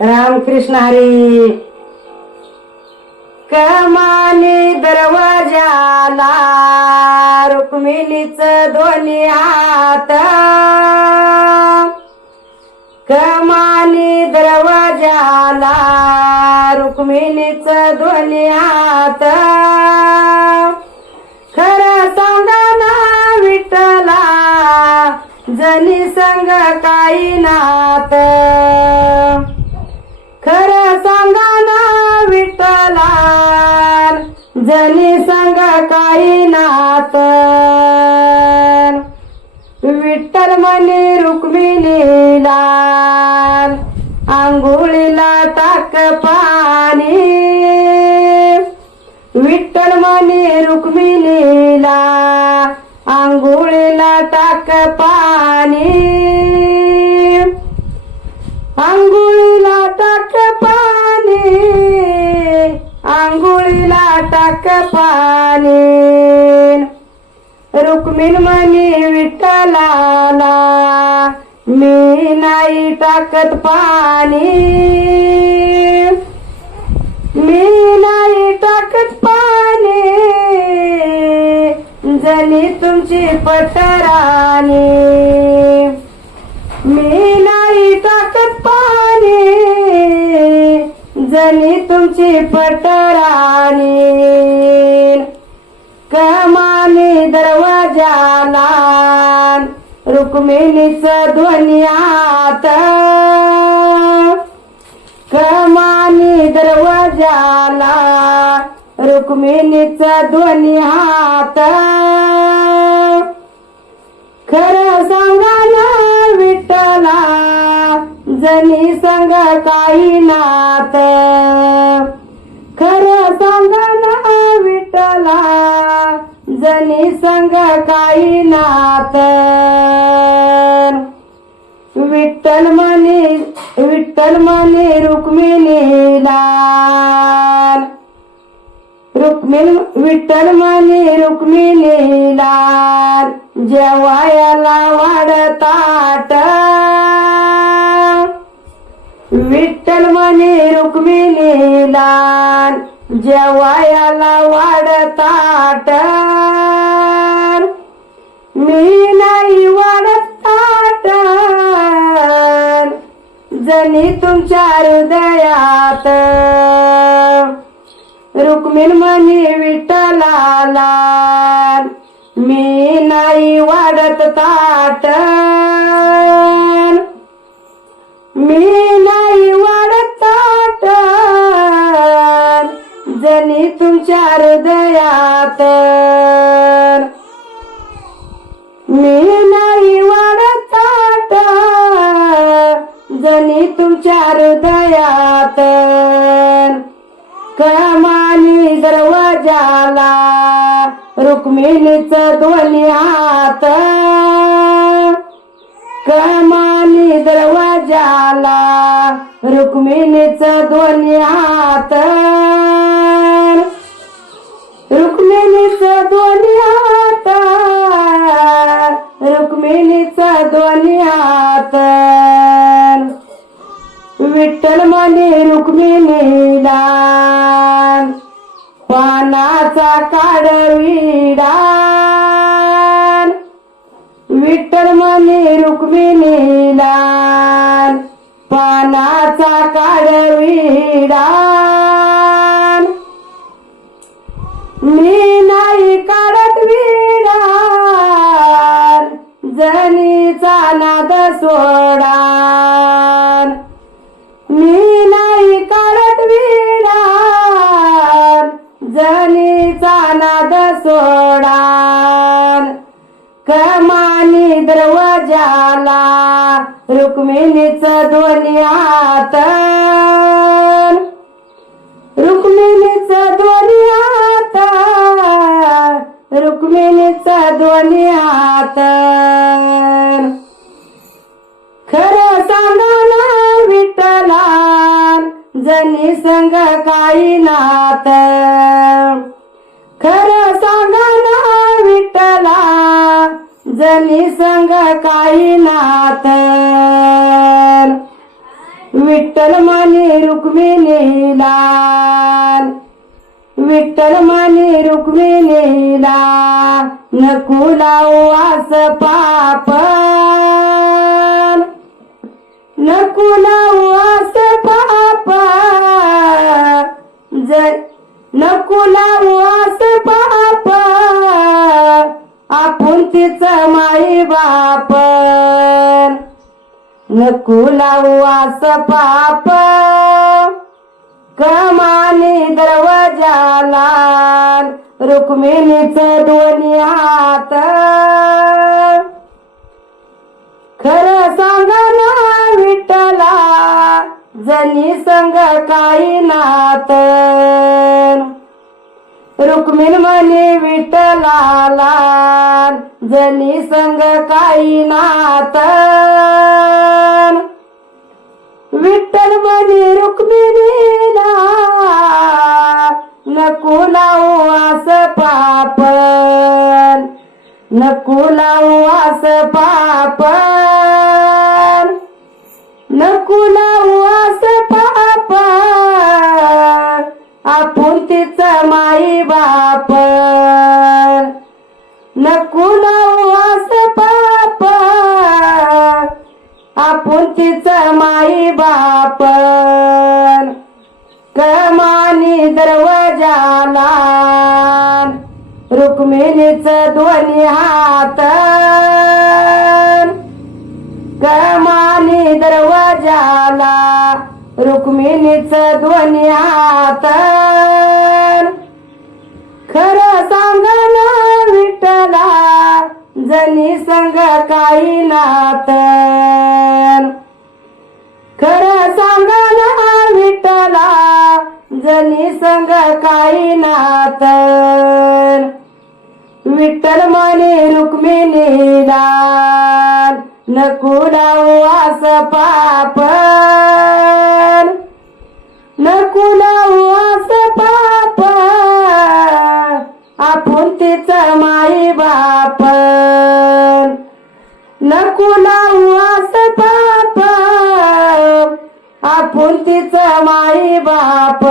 रामकृष्ण हरी. कमानी दरवाजाला रुक्मिणीच दोन्ही हात, कमानी दरवाजाला रुक्मिणीच दोन्ही हात. खरं सांगा ना विठ्ठला जनी संग काही नात, खरं सांगा ना विठ्ठला जनी संग काही नात. विठ्ठल म्हणे रुक्मिणीला आंघोळीला टाक पाणी, विठ्ठल म्हणे रुक्मिणीला आंघोळीला टाक पाणी, आंघोळीला टाक पाणी, आंघोळीला टाक पाणी. रुक्मिण म्हणे विठ्ठलाला मी नाही टाकत पाणी, मी नाही टाकत पाणी जनी तुमची पटराणी, मी नाही टाकत पाणी जनी तुमची पटराणी. कमानी दरवाजाला रुक्मिणीच दोन्ही हात, कमानी दरवाजाला रुक्मिणीच दोन्ही हात. खरं सांगा ना विठ्ठला जनी संग काही नात, खरं सांगा ना विठ्ठला जनी संग काही नात. विठ्ठल म्हणे रुक्मिणीला, विठ्ठल म्हणे रुक्मिणीला जेवायला वाढताट, विठ्ठल म्हणे रुक्मिणीला जेवायला वाढताट. मी नाही वाढताट जनी तुमच्या हृदयात. रुक्मिण म्हणे विठ्ठलाला मी नाही वाढत ताट, मी नाही वाढत ताट जनी तुमच्या हृदयात. मी नाही वाढत ताट जनी तुमच्या हृदयात. कमानी दरवाजाला रुक्मिणीच दोन्ही हात, कमानी दरवाजाला रुक्मिणीच दोन्ही हात, रुक्मिणीच दोन्ही हात, रुक्मिणीच दोन्ही हात. विठ्ठल म्हणे रुक्मिणीला पानाचा काढविडा, विठ्ठल म्हणे रुक्मिणीला पानाचा काढविडा. मी नाही काढत विडा जनीचा नाद सोडा, मी नाही काढत विडा जनीचा नाद सोडा. कमानी दरवाजाला रुक्मिणीच दोन्ही हात, रुक्मिणीच दोन्ही हात, रुक्मिणीच दोन्ही हात. खरं सांगा ना विठ्ठला जनी संग काही नात, खरं सांगा ना विठ्ठला जनी संग काही नात. विठ्ठल माने रुक्मिणीला, विठ्ठल माने रुक्मिणीला, नको लावू आस पाप, नको लावू आस पाप, नको लावू आस पाप, आपण तिचं माई बाप, नको लावू आस पाप, कमानी दरवाजाला रुक्मिणीचं दोन्ही हात, खरं सांगा ना विठ्ठला जनी संग काही नात, रुक्मिण म्हणे विठ्ठलाला जनी संग काही नात, विठ्ठल म्हणे रुक्मिणीला नको लावू आस पाप, नको लावू आस पाप, नको लावू आस पाप, आपण तिचं माई बाप, नको लावू आस पाप, आपण तिचं माई बाप, कमानी दरवाजाला रुक्मिणीचं दोन्ही हात, कमानी दरवाजाला रुक्मिणीचं दोन्ही हात, खरं सांगा ना विठ्ठला जनी संग काही नात, खरं सांगा ना विठ्ठला जनी संग काही नात, विठ्ठल म्हणे रुक्मिणीला नको लावू आस पाप, नको लावू आस पाप, आपण तिचं माई बाप, नको लावू आस पाप, आपण तिचं माई बाप.